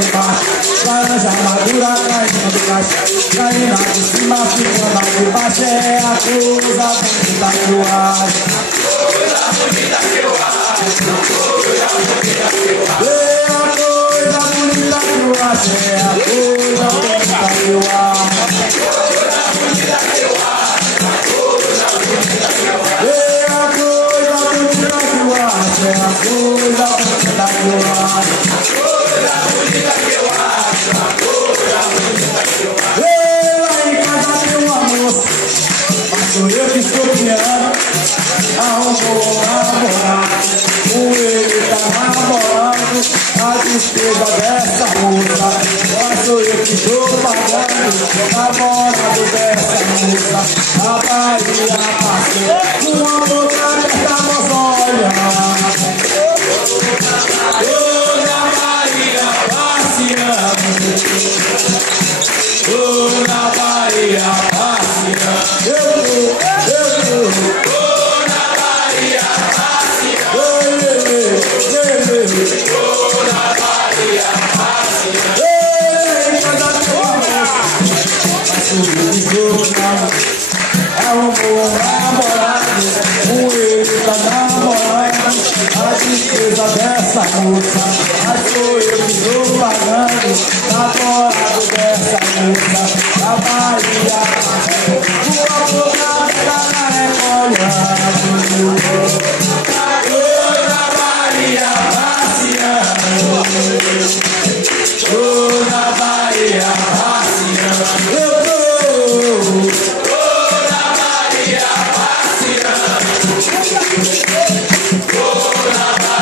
de baixo. Laranja madura caindo do caixa. Caindo de cima, ficando de baixo. É a coisa bonita que eu acho. Coisa bonita que eu acho. Coisa bonita que eu acho. É a coisa bonita que eu acho. É a coisa bonita que eu acho. Coisa bonita que eu acho. Coisa bonita que eu acho. É a coisa bonita que eu acho. É a coisa bonita que eu acho. Coisa bonita que eu acho. Coisa bonita que eu acho. Lá em casa tem uma moça, mas sou eu que estou criando. Arrumou um namorado, ele tá namorando. A despesa dessa moça, mas sou eu que estou pagando. Namorado dessa moça, a Bahia passou. Uma boca aberta, moça, olha. Toda a Bahia passeando. Toda a Bahia passeando. Toda a Bahia passeando. Toda a Bahia passeando. Arrumou um namorado, ele tá namorando. A despesa dessa moça, mas sou eu que estou pagando. Namorado dessa moça, a Bahia tua boca tá na recolhendo. Toda a Bahia passeando. Toda a Bahia passeando. Toda a Bahia passeando. Toda a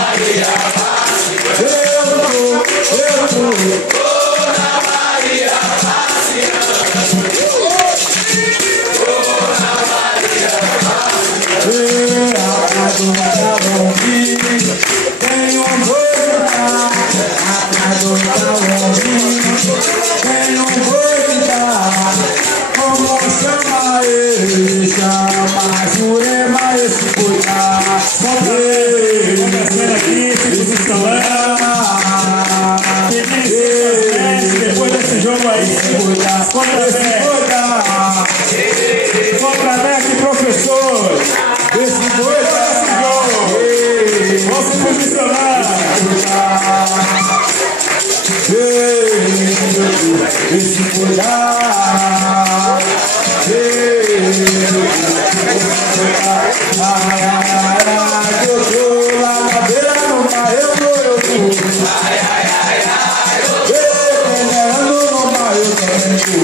Bahia passeando. Toda a Bahia passeando. Toda a Bahia passeando. Tem um boi atrás do Taomi. Tem um boi como chama ele? Chama Jurema esse boi. Acontecendo aqui, esse depois desse jogo aí, contra mestre professor. Esse boi tá esse jogo. Vamos se posicionar. Esse boi eu tô lá na beira do mar, eu tô. Peneirando no mar, eu também tô.